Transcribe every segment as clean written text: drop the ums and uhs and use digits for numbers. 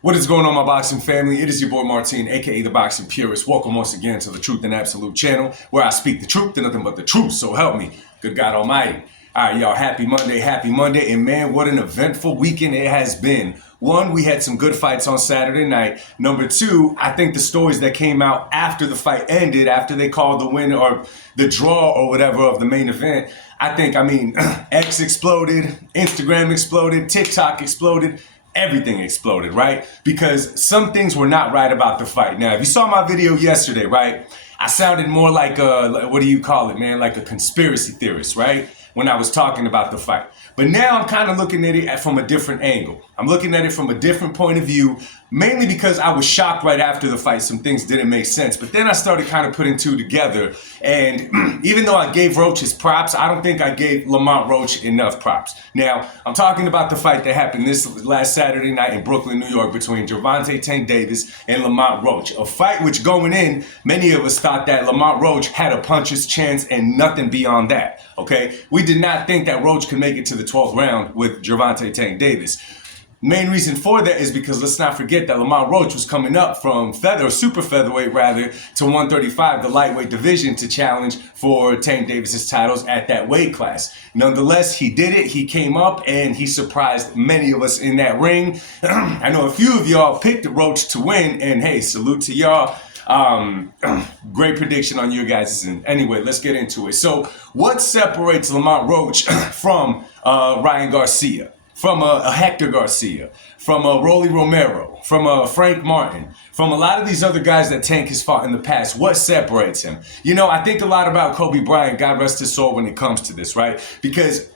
What is going on, my boxing family? It is your boy Martin, aka the Boxing Purist. Welcome once again to the Truth and Absolute channel, where I speak the truth and nothing but the truth. So help me, good God Almighty. All right, y'all, happy Monday. And man, what an eventful weekend it has been. One, we had some good fights on Saturday night. Number two, I think the stories that came out after the fight ended, after they called the winner or the draw or whatever of the main event, X exploded, Instagram exploded, TikTok exploded. Everything exploded, right? Because some things were not right about the fight. Now, if you saw my video yesterday, right, I sounded more like a, what do you call it, man? Like a conspiracy theorist, right? When I was talking about the fight. But now I'm kind of looking at it from a different angle. I'm looking at it from a different point of view, mainly because I was shocked right after the fight. Some things didn't make sense. But then I started kind of putting two together. And even though I gave Roach his props, I don't think I gave Lamont Roach enough props. Now, I'm talking about the fight that happened this last Saturday night in Brooklyn, New York, between Tame Davis and Lamont Roach. A fight which going in, many of us thought that Lamont Roach had a puncher's chance and nothing beyond that. Okay? We did not think that Roach could make it to the 12th round with Tame Davis. Main reason for that is because let's not forget that Lamont Roach was coming up from super featherweight rather, to 135, the lightweight division, to challenge for Tank Davis's titles at that weight class. Nonetheless, he did it. He came up and he surprised many of us in that ring. I know a few of y'all picked Roach to win, and hey, salute to y'all. Great prediction on your guys' end. Anyway, let's get into it. So, what separates Lamont Roach from Ryan Garcia? From a Hector Garcia, from a Rolly Romero, from a Frank Martin, from a lot of these other guys that Tank has fought in the past? What separates him? You know, I think a lot about Kobe Bryant, God rest his soul, when it comes to this, right? Because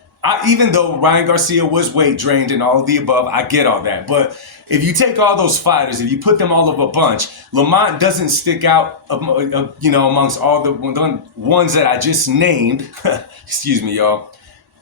even though Ryan Garcia was weight drained and all of the above, I get all that. But if you take all those fighters, if you put them all of a bunch, Lamont doesn't stick out, amongst all the ones that I just named, excuse me, y'all,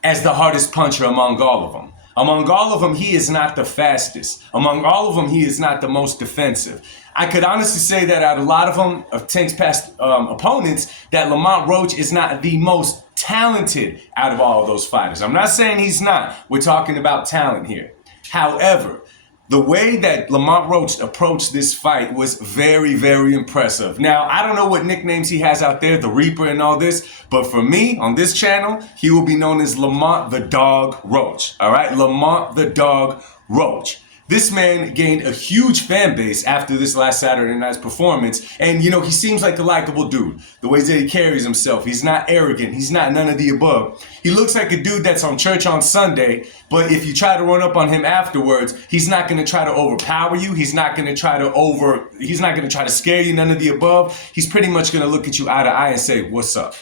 as the hardest puncher among all of them. Among all of them, he is not the fastest. Among all of them, he is not the most defensive. I could honestly say that out of a lot of them, of Tank's past opponents, that Lamont Roach is not the most talented out of all of those fighters. I'm not saying he's not. We're talking about talent here. However, the way that Lamont Roach approached this fight was very, very impressive. Now, I don't know what nicknames he has out there, the Reaper and all this, but for me, on this channel, he will be known as Lamont the Dog Roach. All right? Lamont the Dog Roach. This man gained a huge fan base after this last Saturday night's performance. And, he seems like a likable dude. The ways that he carries himself. He's not arrogant. He's not none of the above. He looks like a dude that's on church on Sunday, but if you try to run up on him afterwards, he's not going to try to overpower you. He's not going to try to scare you, none of the above. He's pretty much going to look at you eye to eye and say, "What's up?"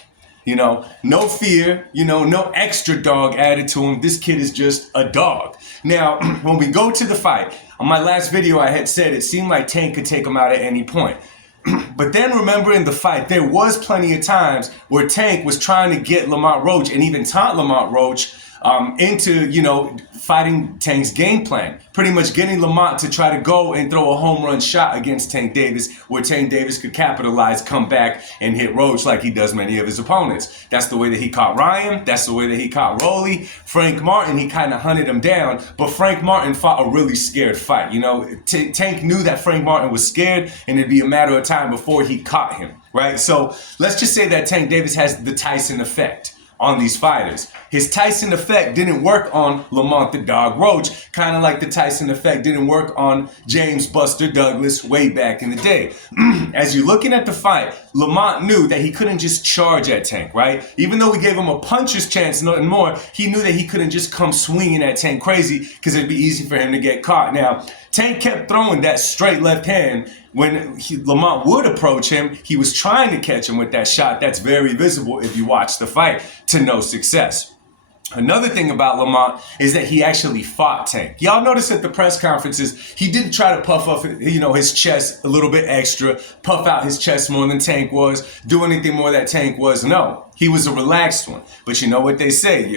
No fear, no extra dog added to him. This kid is just a dog. Now, when we go to the fight, on my last video I had said it seemed like Tank could take him out at any point. But then remember, in the fight, there was plenty of times where Tank was trying to get Lamont Roach and even taunt Lamont Roach into, fighting Tank's game plan. Pretty much getting Lamont to try to go and throw a home run shot against Tank Davis, where Tank Davis could capitalize, come back, and hit Roach like he does many of his opponents. That's the way that he caught Ryan. That's the way that he caught Rolly. Frank Martin, he kind of hunted him down, but Frank Martin fought a really scared fight. Tank knew that Frank Martin was scared, and it'd be a matter of time before he caught him, right? So let's just say that Tank Davis has the Tyson effect on these fighters. His Tyson effect didn't work on Lamont the Dog Roach, kind of like the Tyson effect didn't work on James Buster Douglas way back in the day. As you're looking at the fight, Lamont knew that he couldn't just charge at Tank, right? Even though we gave him a puncher's chance, nothing more, he knew that he couldn't just come swinging at Tank crazy because it'd be easy for him to get caught. Now, Tank kept throwing that straight left hand. When Lamont would approach him, he was trying to catch him with that shot. That's very visible if you watch the fight, to no success. Another thing about Lamont is that he actually fought Tank. Y'all notice at the press conferences, he didn't try to puff up, his chest a little bit extra, puff out his chest more than Tank was, do anything more that Tank was. No, he was a relaxed one. But you know what they say,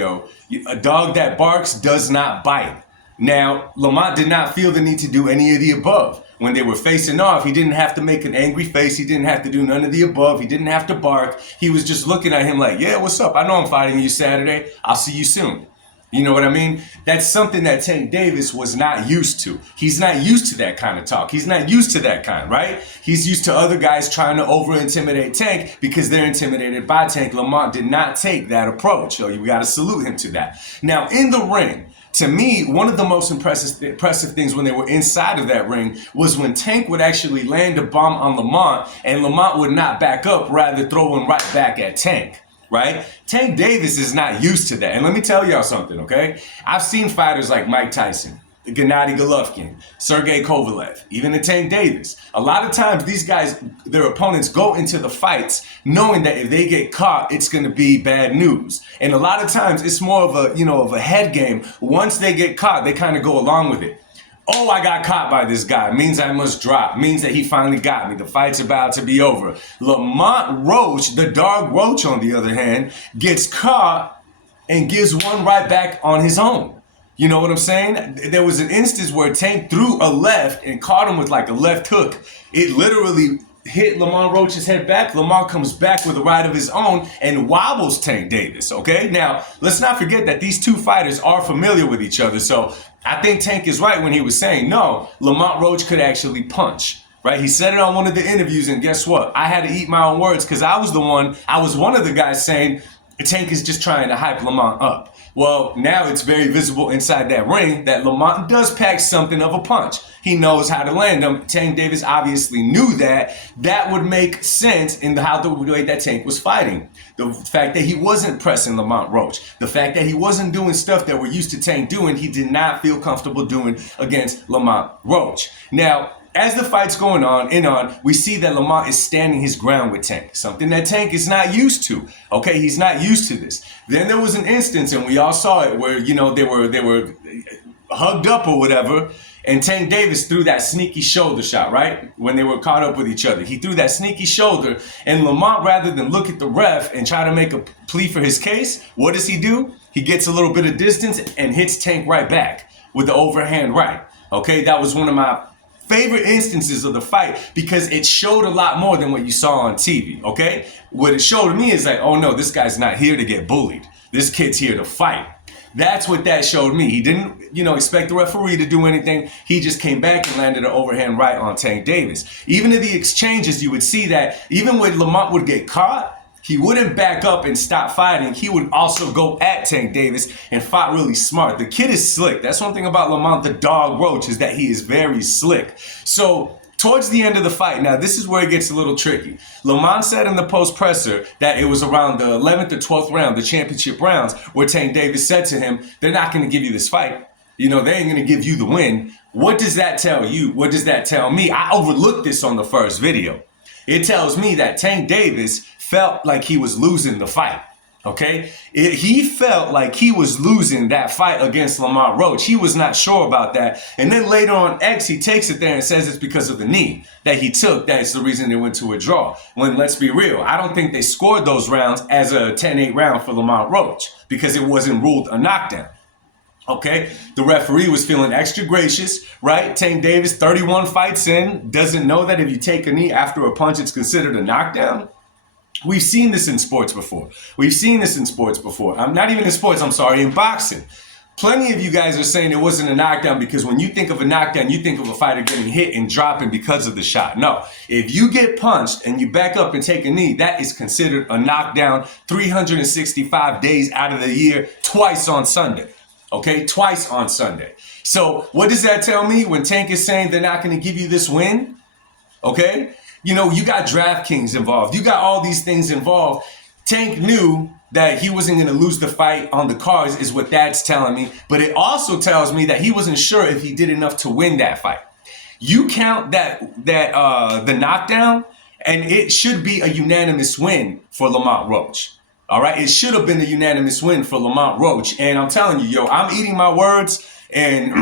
a dog that barks does not bite. Now, Lamont did not feel the need to do any of the above. When they were facing off, he didn't have to make an angry face. He didn't have to do none of the above. He didn't have to bark. He was just looking at him like, "Yeah, what's up? I know I'm fighting you Saturday. I'll see you soon." You know what I mean? That's something that Tank Davis was not used to. He's not used to that kind of talk. He's not used to that kind, right? He's used to other guys trying to over-intimidate Tank because they're intimidated by Tank. Lamont did not take that approach. So you got to salute him to that. Now, in the ring, to me, one of the most impressive things when they were inside of that ring was when Tank would actually land a bomb on Lamont and Lamont would not back up, rather throw him right back at Tank. Right? Tank Davis is not used to that. And let me tell y'all something, okay? I've seen fighters like Mike Tyson, Gennady Golovkin, Sergey Kovalev, even the Tank Davis. A lot of times these guys, their opponents go into the fights knowing that if they get caught, it's going to be bad news. And a lot of times it's more of a head game. Once they get caught, they kind of go along with it. Oh, I got caught by this guy. Means I must drop. Means that he finally got me. The fight's about to be over. Lamont Roach, the dog Roach, on the other hand, gets caught and gives one right back on his own. You know what I'm saying? There was an instance where Tank threw a left and caught him with like a left hook. It literally hit Lamont Roach's head back. Lamont comes back with a right of his own and wobbles Tank Davis, okay? Now, let's not forget that these two fighters are familiar with each other, so I think Tank is right when he was saying, no, Lamont Roach could actually punch, right? He said it on one of the interviews, and guess what? I had to eat my own words because I was one of the guys saying Tank is just trying to hype Lamont up. Well, now it's very visible inside that ring that Lamont does pack something of a punch. He knows how to land them. Tank Davis obviously knew that. That would make sense in the way that Tank was fighting. The fact that he wasn't pressing Lamont Roach. The fact that he wasn't doing stuff that we're used to Tank doing, he did not feel comfortable doing against Lamont Roach. Now, as the fight's going on, we see that Lamont is standing his ground with Tank, something that Tank is not used to. Okay, he's not used to this. Then there was an instance, and we all saw it, where they were hugged up or whatever, and Tank Davis threw that sneaky shoulder shot, right? When they were caught up with each other. He threw that sneaky shoulder, and Lamont, rather than look at the ref and try to make a plea for his case, what does he do? He gets a little bit of distance and hits Tank right back with the overhand right. Okay, that was one of my favorite instances of the fight because it showed a lot more than what you saw on TV, okay? What it showed to me is like, oh no, this guy's not here to get bullied. This kid's here to fight. That's what that showed me. He didn't, expect the referee to do anything. He just came back and landed an overhand right on Tank Davis. Even in the exchanges, you would see that even when Lamont would get caught, he wouldn't back up and stop fighting. He would also go at Tank Davis and fight really smart. The kid is slick. That's one thing about Lamont, the dog Roach, is that he is very slick. So towards the end of the fight, now this is where it gets a little tricky. Lamont said in the post-presser that it was around the 11th or 12th round, the championship rounds, where Tank Davis said to him, they're not going to give you this fight. They ain't going to give you the win. What does that tell you? What does that tell me? I overlooked this on the first video. It tells me that Tank Davis felt like he was losing the fight, okay? He felt like he was losing that fight against Lamont Roach. He was not sure about that. And then later on X, he takes it there and says it's because of the knee that he took. That's the reason they went to a draw. When, let's be real, I don't think they scored those rounds as a 10-8 round for Lamont Roach because it wasn't ruled a knockdown. Okay, the referee was feeling extra gracious, right? Tank Davis, 31 fights in, doesn't know that if you take a knee after a punch, it's considered a knockdown. We've seen this in sports before. I'm not even in sports, in boxing. Plenty of you guys are saying it wasn't a knockdown because when you think of a knockdown, you think of a fighter getting hit and dropping because of the shot. No, if you get punched and you back up and take a knee, that is considered a knockdown 365 days out of the year, twice on Sunday. Okay, twice on Sunday. So what does that tell me when Tank is saying they're not going to give you this win? Okay, you got DraftKings involved. You got all these things involved. Tank knew that he wasn't going to lose the fight on the cards is what that's telling me. But it also tells me that he wasn't sure if he did enough to win that fight. You count the knockdown, and it should be a unanimous win for Lamont Roach. All right, it should have been a unanimous win for Lamont Roach. And I'm telling you, I'm eating my words, and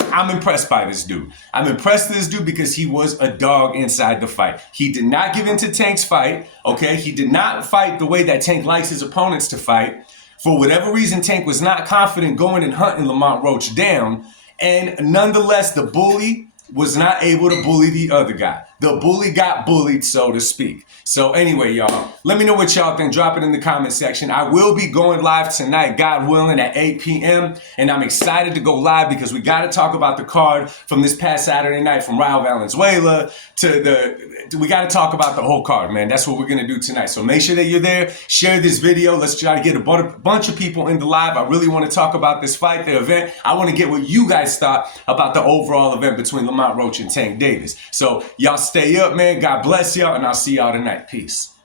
I'm impressed by this dude. I'm impressed with this dude because he was a dog inside the fight. He did not give in to Tank's fight, okay? He did not fight the way that Tank likes his opponents to fight. For whatever reason, Tank was not confident going and hunting Lamont Roach down. And nonetheless, the bully was not able to bully the other guy. The bully got bullied, so to speak. So anyway, y'all, let me know what y'all think. Drop it in the comment section. I will be going live tonight, God willing, at 8 p.m. And I'm excited to go live because we got to talk about the card from this past Saturday night from Raul Valenzuela we got to talk about the whole card, man. That's what we're going to do tonight. So make sure that you're there. Share this video. Let's try to get a bunch of people in the live. I really want to talk about this fight, the event. I want to get what you guys thought about the overall event between Lamont, Roach, and Tank Davis. So y'all stay up, man. God bless y'all, and I'll see y'all tonight. Peace.